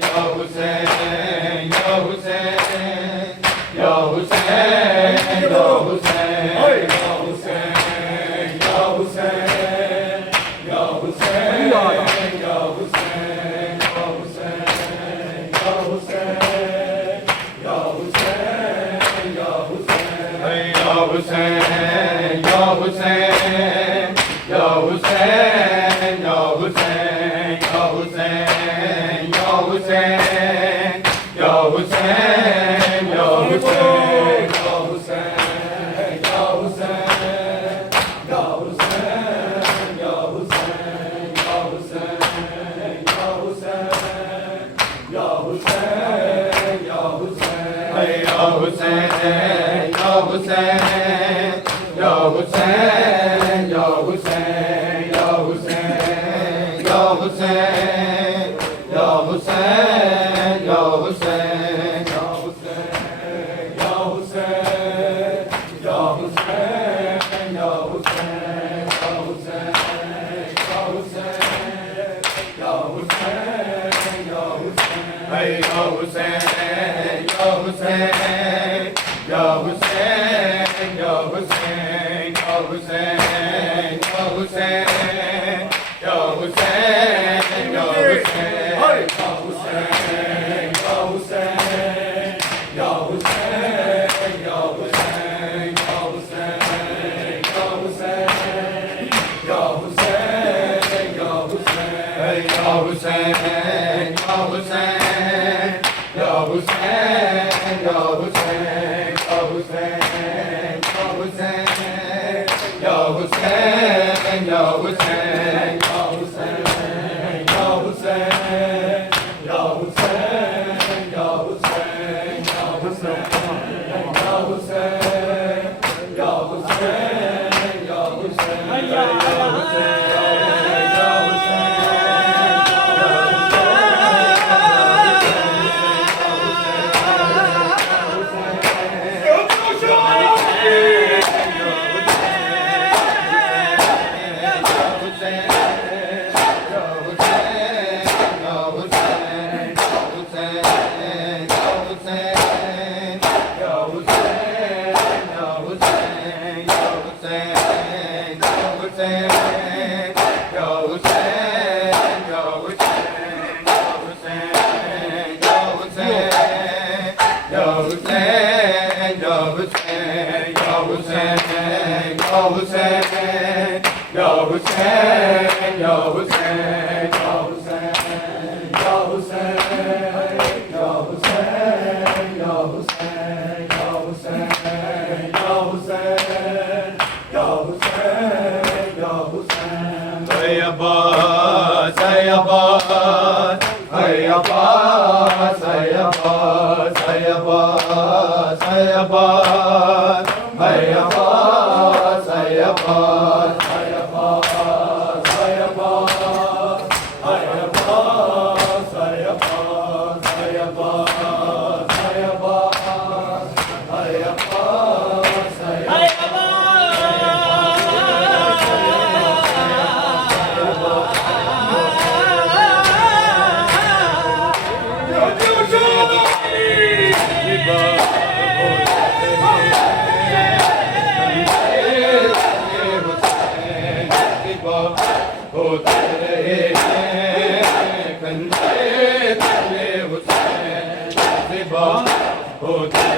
Ya Hüseyin, Ya Hüseyin, Ya Hüseyin, Ya Hüseyin, Ya Hüseyin, Ya Hüseyin, Ya Hüseyin, Ya Hüseyin, Ya Hüseyin, Ya Hüseyin, Ya Hüseyin, Ya Hüseyin, Ya Hüseyin, hey Ya Hüseyin, Ya Hüseyin, Ya Hüseyin, Ya Hüseyin, Ya Hüseyin, Ya Hüseyin, Ya Hüseyin, Ya Hüseyin, Ya Hüseyin, Ya Hüseyin, Ya Hüseyin, Ya Hüseyin, Ya Hüseyin, Ya Hüseyin, Ya Hüseyin, Ya Hüseyin, hey Ya Hüseyin, Ya Hüseyin, Ya Hüseyin, Ya Hüseyin, Ya Hüseyin, Ya Hüseyin, Ya Hüseyin, Ya Hüseyin, Ya Hüseyin, Ya Hüseyin, Ya Hüseyin, Ya Hüseyin, Ya Hüseyin, Ya Hüseyin, Ya Hüseyin, Ya Hüseyin, hey Ya Hüseyin, Ya Hüseyin, Ya Hüseyin, Ya Hüseyin, Ya Hüseyin, Ya Hüseyin, Ya Hüseyin, Ya Hüseyin, hey Ya Hüseyin, Ya Hüseyin, Ya Hüseyin, Ya Hüseyin, Ya Hüseyin, Ya Hüseyin, Ya Hüseyin, Ya Hüseyin, hey Ya Hüseyin, Ya Hüseyin, Ya Hüseyin, Ya Hüseyin, Ya Hüseyin, Ya Hüseyin, Ya Hüseyin, Ya Hüseyin, Ya Hüseyin, Ya Hüseyin, Ya Hüseyin, Ya Hüseyin, Ya Hüseyin, Ya Hüseyin, Ya Hüseyin, Ya Hüseyin, Ya Abbas, ay Abbas, ay Abbas, ay Abbas, ay Abbas, ay Abbas, ay Abbas, ay Abbas, ay Abbas, ay Abbas, ay Abbas, ay Abbas, ay Abbas, ay Abbas, ay Abbas, ay Hotel